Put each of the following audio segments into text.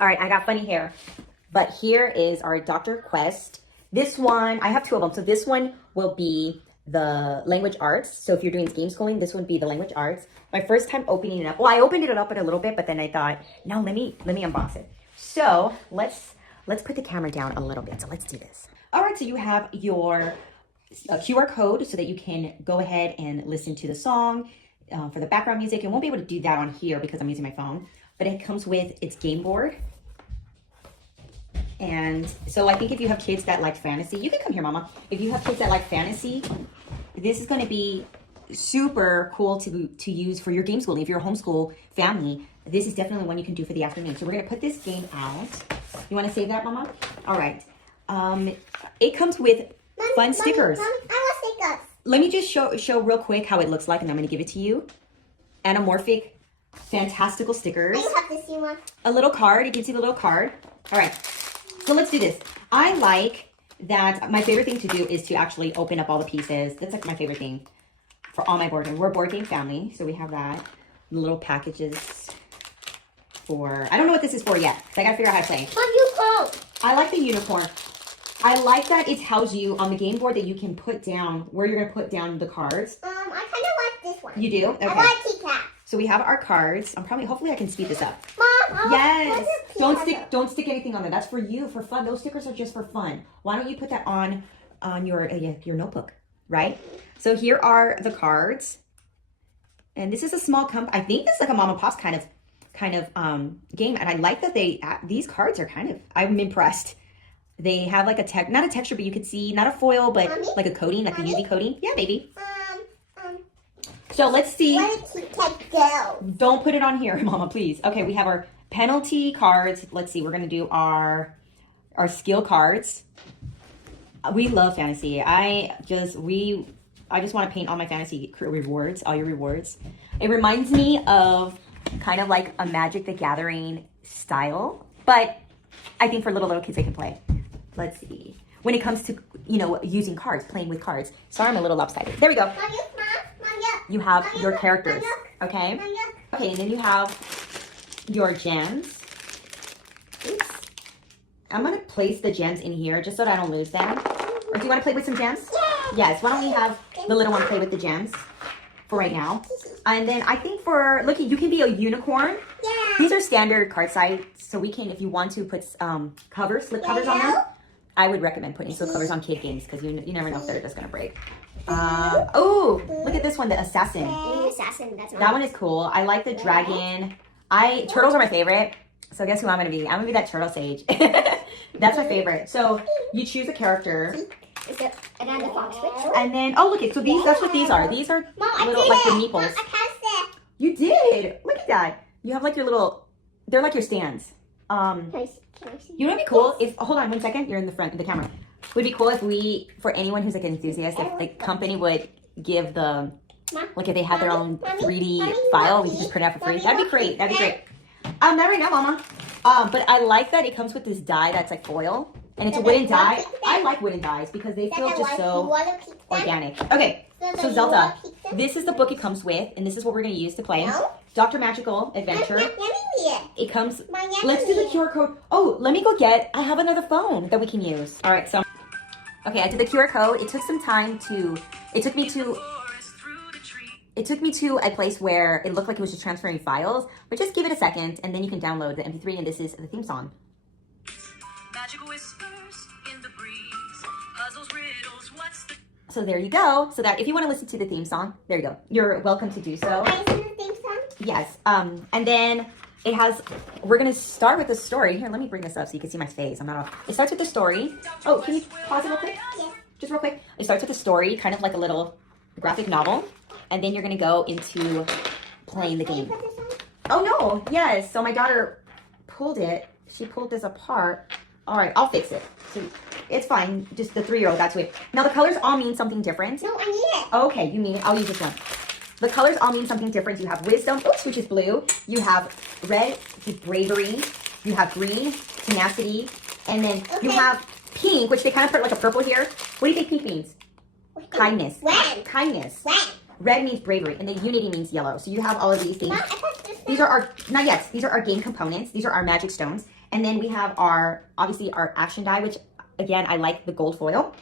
All right, I got funny hair. But here is our Dr. Quest. This one, I have two of them. So this one will be the language arts. So if you're doing game schooling, this would be the language arts. My first time opening it up. Well, I opened it up a little bit, but then I thought, no, let me unbox it. So let's put the camera down a little bit. So let's do this. All right, so you have your QR code so that you can go ahead and listen to the song for the background music. I won't be able to do that on here because I'm using my phone, but it comes with its game board. And so I think if you have kids that like fantasy, you can come here, Mama. If you have kids that like fantasy, this is going to be super cool to use for your game schooling. If you're a homeschool family, this is definitely one you can do for the afternoon. So we're going to put this game out. You want to save that, Mama? All right. It comes with fun stickers. Mommy, I want stickers. Let me just show real quick how it looks like, and I'm going to give it to you. Anamorphic, fantastical stickers. I have to see one. A little card. It gives you the little card. All right. So let's do this. I like that. My favorite thing to do is to actually open up all the pieces. That's like my favorite thing for all my board game. We're a board game family, so we have that. The little packages for, I don't know what this is for yet. So I gotta figure out how to play. Unicorn. I like the unicorn. I like that it tells you on the game board that you can put down where you're gonna put down the cards. I kind of like this one. You do? Okay. I like Kit Kat. So we have our cards. Hopefully I can speed this up. Mom, Yes. Don't stick anything on there. That's for you, for fun. Those stickers are just for fun. Why don't you put that on your notebook, right? So here are the cards. And this is a small I think this is like a mom and pop's kind of game. And I like that these cards are I'm impressed. They have like not a texture, but you could see, not a foil, but Mommy? Like a coating, like Mommy? A UV coating. Yeah, baby. So let's see. Where did Kit Kat go? Don't put it on here, Mama, please. Okay, we have our penalty cards. Let's see. We're going to do our skill cards. We love fantasy. I just want to paint all my fantasy rewards, all your rewards. It reminds me of kind of like a Magic the Gathering style, but I think for little kids they can play. Let's see. When it comes to, using cards, playing with cards. Sorry, I'm a little lopsided. There we go. You have your characters, okay? Okay, and then you have your gems. Oops. I'm going to place the gems in here just so that I don't lose them. Or do you want to play with some gems? Yes, why don't we have the little one play with the gems for right now? And then I think you can be a unicorn. Yeah. These are standard card size, so we can, if you want to put slip covers on them, I would recommend putting slip covers on kid games because you never know if they're just going to break. Oh, look at this one, the assassin. Assassin, that's that one is cool. I like the dragon. Turtles are my favorite. So guess who I'm gonna be? I'm gonna be that turtle sage. That's my favorite. So you choose a character. And then the fox switch. And then look it. So that's what these are. These are Mom, little like the meeples. Mom, I passed it. You did. Look at that. You have like your little. They're like your stands. Can I see? You know what'd be cool? If hold on 1 second. You're in the front of the camera. Would be cool if for anyone who's like an enthusiast, if the company would give like if they had their own 3D file, we could just print it out for free. That'd be great. That'd be great. Not right now, Mama. But I like that it comes with this die that's like foil, and it's a wooden die. I like wooden dies because they feel just so organic. Okay, so Zelda, this is the book it comes with, and this is what we're gonna use to play. Dr. Magical Adventure. It comes. Let's do the QR code. Oh, let me go I have another phone that we can use. All right, so. Okay, I did the QR code. It took some time it took me to a place where it looked like it was just transferring files, but just give it a second and then you can download the MP3 and this is the theme song. Magical whispers in the breeze, puzzles, riddles, so there you go. So that if you want to listen to the theme song, there you go. You're welcome to do so. Can I listen to the theme song? Yes. And then we're going to start with the story. Here, let me bring this up so you can see my face. It starts with the story. Oh, can you pause it real quick? Yes. Just real quick. It starts with the story, kind of like a little graphic novel. And then you're going to go into playing the game. Oh, no. Yes. So my daughter pulled it. She pulled this apart. All right. I'll fix it. So it's fine. Just the 3-year-old. That's it. Now, the colors all mean something different. No, I need it. Okay. You mean it. I'll use this one. The colors all mean something different. You have wisdom, which is blue. You have red, which is bravery. You have green, tenacity. And then you have pink, which they kind of put like a purple here. What do you think pink means? Kindness. Red. Kindness. Red. Red means bravery. And then unity means yellow. So you have all of these things. These are our, not yet. These are our game components. These are our magic stones. And then we have obviously our action die, which again, I like the gold foil.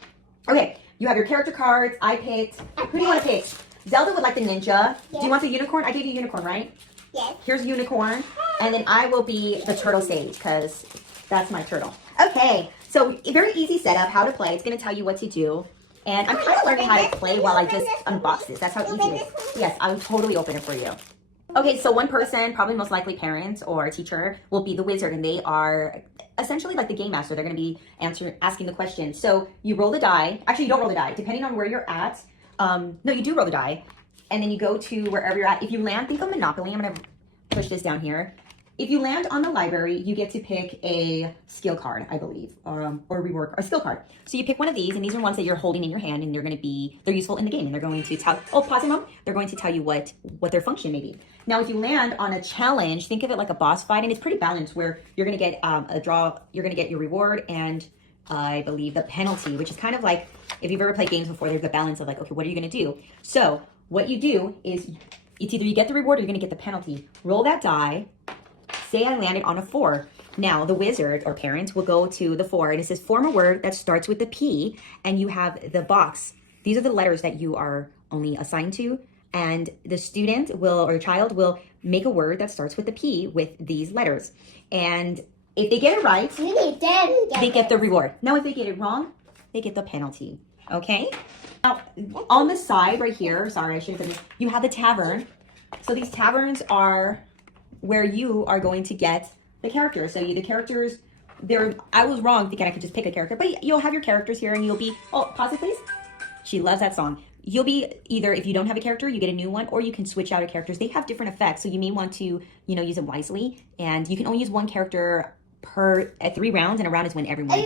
Okay, you have your character cards. I picked, who do you want to pick? Zelda would like the ninja. Yes. Do you want the unicorn? I gave you unicorn, right? Yes. Here's unicorn. And then I will be the turtle sage because that's my turtle. Okay, so very easy setup, how to play. It's going to tell you what to do. And I'm kind of learning how to play while I just unbox this. That's how easy it is. Yes, I will totally open it for you. Okay, so one person, probably most likely parent or teacher, will be the wizard, and they are essentially like the game master. They're going to be asking the question. So you roll the die. Actually, you don't roll the die. Depending on where you're at. No, you do roll the die. And then you go to wherever you're at. If you land, think of Monopoly. I'm going to push this down here. If you land on the library, you get to pick a skill card, I believe, or rework, a skill card. So you pick one of these, and these are ones that you're holding in your hand, and they're useful in the game, and they're going to tell, pause it, Mom. They're going to tell you what their function may be. Now, if you land on a challenge, think of it like a boss fight, and it's pretty balanced, where you're going to get a draw, you're going to get your reward, and I believe the penalty, which is kind of like, if you've ever played games before, there's a balance of like, okay, what are you going to do? So what you do is, it's either you get the reward or you're going to get the penalty. Roll that die. Say I landed on a 4. Now, the wizard or parent will go to the 4, and it says form a word that starts with the P, and you have the box. These are the letters that you are only assigned to, and the student or child will make a word that starts with the P with these letters. And if they get it right, they get the reward. Now, if they get it wrong, they get the penalty. Okay? Now, on the side right here, sorry, I should have put this, you have the tavern. So these taverns are where you are going to get the characters. So the characters, I was wrong thinking I could just pick a character, but you'll have your characters here and you'll be, pause it please. She loves that song. You'll be either, if you don't have a character, you get a new one, or you can switch out your characters. They have different effects, so you may want to, use them wisely. And you can only use one character at 3 rounds, and a round is when everyone,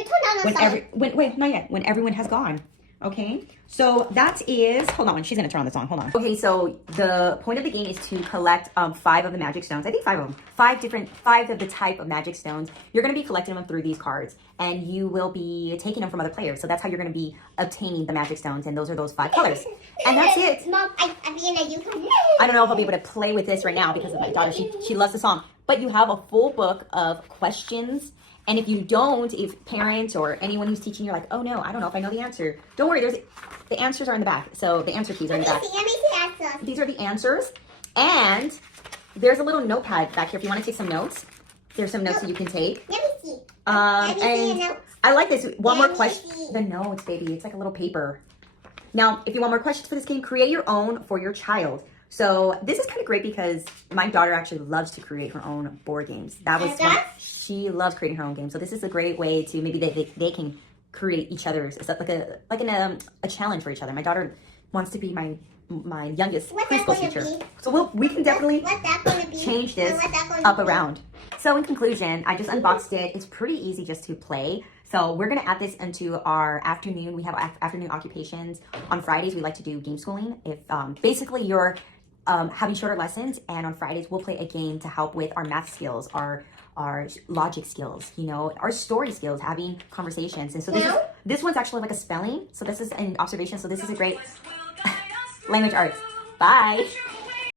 when everyone has gone. Okay, so that is, hold on, she's gonna turn on the song, hold on. Okay, so the point of the game is to collect 5 of the magic stones. I think 5 of them. 5 of the type of magic stones. You're gonna be collecting them through these cards, and you will be taking them from other players. So that's how you're gonna be obtaining the magic stones, and those are those 5 colors. And that's it. Mom, I don't know if I'll be able to play with this right now because of my daughter. She loves the song. But you have a full book of questions. And if you don't, if parents or anyone who's teaching, you're like, oh no, I don't know if I know the answer. Don't worry, the answers are in the back. So the answer keys are in the back. These are the answers. And there's a little notepad back here if you want to take some notes. There's some notes that you can take. Let me see. And I like this. One more question. The notes, baby. It's like a little paper. Now, if you want more questions for this game, create your own for your child. So this is kind of great because my daughter actually loves to create her own board games. She loves creating her own games. So this is a great way to maybe they can create each other's. It's like a challenge for each other. My daughter wants to be my youngest preschool teacher. So we can definitely change this up around. So in conclusion, I just unboxed it. It's pretty easy just to play. So we're going to add this into our afternoon. We have afternoon occupations. On Fridays, we like to do game schooling. If basically you're having shorter lessons, and on Fridays, we'll play a game to help with our math skills, our logic skills, our story skills, having conversations. And so this one's actually like a spelling. So this is an observation. So this is a great language arts. Bye.